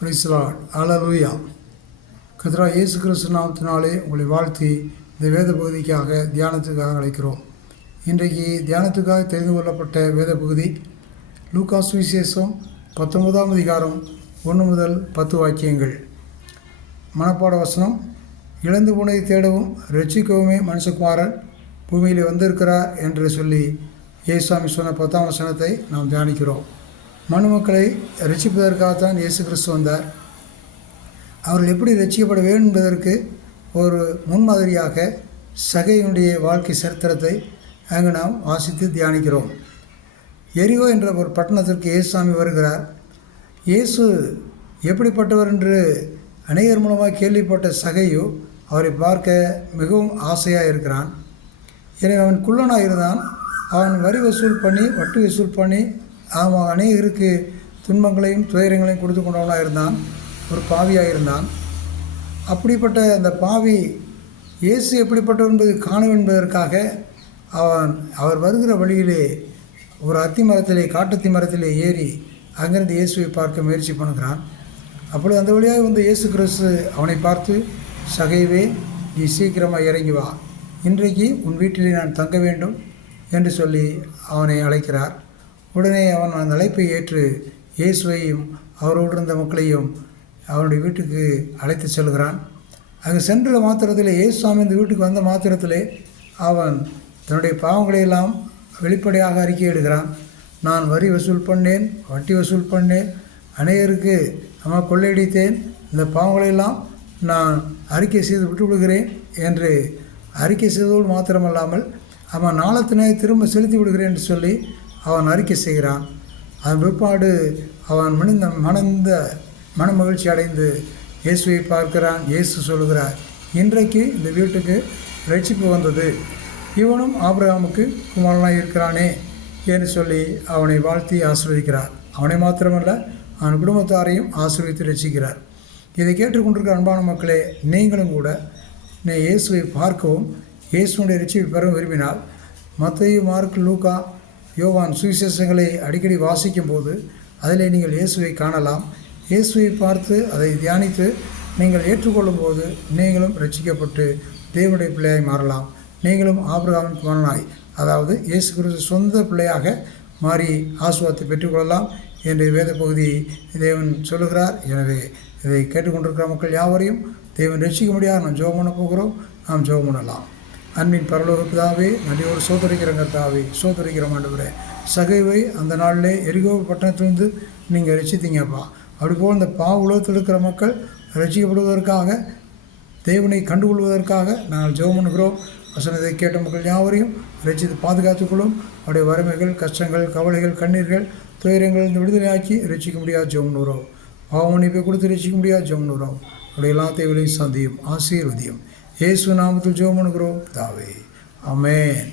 Praise the Lord. ஹல்லேலூயா. கர்த்தராகிய இயேசு கிறிஸ்து நாமத்தினாலே உங்களை வாழ்த்தி இந்த வேத பகுதிக்காக தியானத்துக்காக அழைக்கிறோம். இன்றைக்கு தியானத்துக்காக தெரிந்து கொள்ளப்பட்ட வேத பகுதி லூக்கா சுவிசேஷம் 19ஆம் அதிகாரம் 1 முதல் 10 வாக்கியங்கள். மனப்பாட வசனம்: இழந்து போனதை தேடவும் ரட்சிக்கவுமே மனுஷகுமாரன் பூமியில் வந்திருக்கிறார் என்று சொல்லி இயேசுசாமி சொன்ன 10ஆம் வசனத்தை நாம் தியானிக்கிறோம். மனு மக்களை ரட்சிப்பதற்காகத்தான் இயேசு கிறிஸ்து வந்தார். அவர்கள் எப்படி ரட்சிக்கப்பட வேண்டும் என்பதற்கு ஒரு முன்மாதிரியாக சகையினுடைய வாழ்க்கை சரித்திரத்தை அங்கு நாம் வாசித்து தியானிக்கிறோம். எரிகோ என்ற ஒரு பட்டணத்திற்கு இயேசுசாமி வருகிறார். இயேசு எப்படிப்பட்டவர் என்று அநேகர் மூலமாக கேள்விப்பட்ட சகையோ அவரை பார்க்க மிகவும் ஆசையாக இருக்கிறான். எனவே அவன் குள்ளனாக இருந்தான். அவன் வரி வசூல் பண்ணி வட்டி வசூல் பண்ணி அவன் அநேகருக்கு துன்பங்களையும் துயரங்களையும் கொடுத்து கொண்டவனாக இருந்தான். ஒரு பாவியாக இருந்தான். அப்படிப்பட்ட அந்த பாவி இயேசு எப்படிப்பட்டவர் என்பது காணும் என்பதற்காக அவர் வருகிற வழியிலே ஒரு அத்தி மரத்திலே காட்டத்தி மரத்திலே ஏறி அங்கிருந்து இயேசுவை பார்க்க முயற்சி பண்ணுகிறான். அப்பொழுது அந்த வழியாக வந்து இயேசு கிறிஸ்து அவனை பார்த்து, சகைவே, நீ சீக்கிரமாக இறங்கி வா, இன்றைக்கு உன் வீட்டிலே நான் தங்க வேண்டும் என்று சொல்லி அவனை அழைக்கிறார். உடனே அவன் அந்த அழைப்பை ஏற்று இயேசுவையும் அவரோடு இருந்த மக்களையும் அவனுடைய வீட்டுக்கு அழைத்து செல்கிறான். அங்கே சென்ற மாத்திரத்திலே இயேசுசாமி இந்த வீட்டுக்கு வந்த மாத்திரத்திலே அவன் தன்னுடைய பாவங்களையெல்லாம் வெளிப்படையாக அறிக்கையிடுகிறான். நான் வரி வசூல் பண்ணேன், வட்டி வசூல் பண்ணேன், அநேகருக்கு கொள்ளையடித்தேன், இந்த பாவங்களையெல்லாம் நான் அறிக்கை செய்து விட்டு விடுகிறேன் என்று அறிக்கை செய்ததோடு மாத்திரமல்லாமல் அவன் நாளத்தினை திரும்ப செலுத்தி விடுகிறேன் என்று சொல்லி அவன் அறிக்கை செய்கிறான். அதன் பிற்பாடு அவன் மன மகிழ்ச்சி அடைந்து இயேசுவை பார்க்கிறான். இயேசு சொல்கிறார், இன்றைக்கு இந்த வீட்டுக்கு ரட்சிப்பு வந்தது, இவனும் ஆபிரகாமுக்கு குமாரனாக இருக்கிறானே என்று சொல்லி அவனை வாழ்த்தி ஆசீர்வதிக்கிறார். அவனை மாத்திரமல்ல, அவன் குடும்பத்தாரையும் ஆசீர்வதித்து ரட்சிக்கிறார். இதை கேட்டுக்கொண்டிருக்கிற அன்பான மக்களே, நீங்களும் கூட இயேசுவை பார்க்கவும் இயேசுடைய ரட்சிப்பை பெற விரும்பினால் மத்தேயு, மார்க், லூக்கா, யோவான் சுவிசேஷங்களை அடிக்கடி வாசிக்கும் போது அதிலே நீங்கள் இயேசுவை காணலாம். இயேசுவை பார்த்து அதை தியானித்து நீங்கள் ஏற்றுக்கொள்ளும் போது நீங்களும் ரட்சிக்கப்பட்டு தேவனுடைய பிள்ளையாய் மாறலாம். நீங்களும் ஆபிரகாமின் குமாரனாய், அதாவது இயேசு கிறிஸ்து சொந்த பிள்ளையாக மாறி ஆசீர்வாதத்தை பெற்றுக்கொள்ளலாம் என்று வேத பகுதி தேவன் சொல்லுகிறார். எனவே இதை கேட்டுக்கொண்டிருக்கிற மக்கள் யாவரையும் தேவன் ரட்சிக்க முடியாது நாம் ஜெபம் பண்ண போகிறோம். நாம் ஜெபம் பண்ணலாம். அன்பின் பரலோக பிதாவே, நன்றியோடு சோதரிக்கிற கர்த்தாவே, சோதரிக்கிற ஆண்டவரே, சகைவை அந்த நாளிலே எரிகோ பட்டணத்திலிருந்து நீங்கள் ரட்சித்தீங்கப்பா. அப்படிப்போல் இந்த உலகத்தில் இருக்கிற மக்கள் ரட்சிக்கப்படுவதற்காக, தேவனை கண்டுகொள்வதற்காக நாங்கள் ஜெபம் பண்ணுகிறோம். வசனத்தை கேட்ட மக்கள் யாவரையும் ரட்சித்து பாதுகாத்துக்கொள்ளும். அவருடைய வறுமைகள், கஷ்டங்கள், கவலைகள், கண்ணீர்கள், துயரங்கள் இந்த விடுதலையாக்கி ரட்சிக்க முடியாது ஜெபம் பண்ணுகிறோம். பாவமன்னிப்பை கொடுத்து ரட்சிக்க முடியாது ஜெபம் பண்ணுகிறோம். அவருடைய எல்லா தேவைகளையும் சந்தியும் ஆசீர்வதியும். இயேசு நாமத்தில் ஜெபம் பண்ணுகிறோம் தாவே, ஆமென்.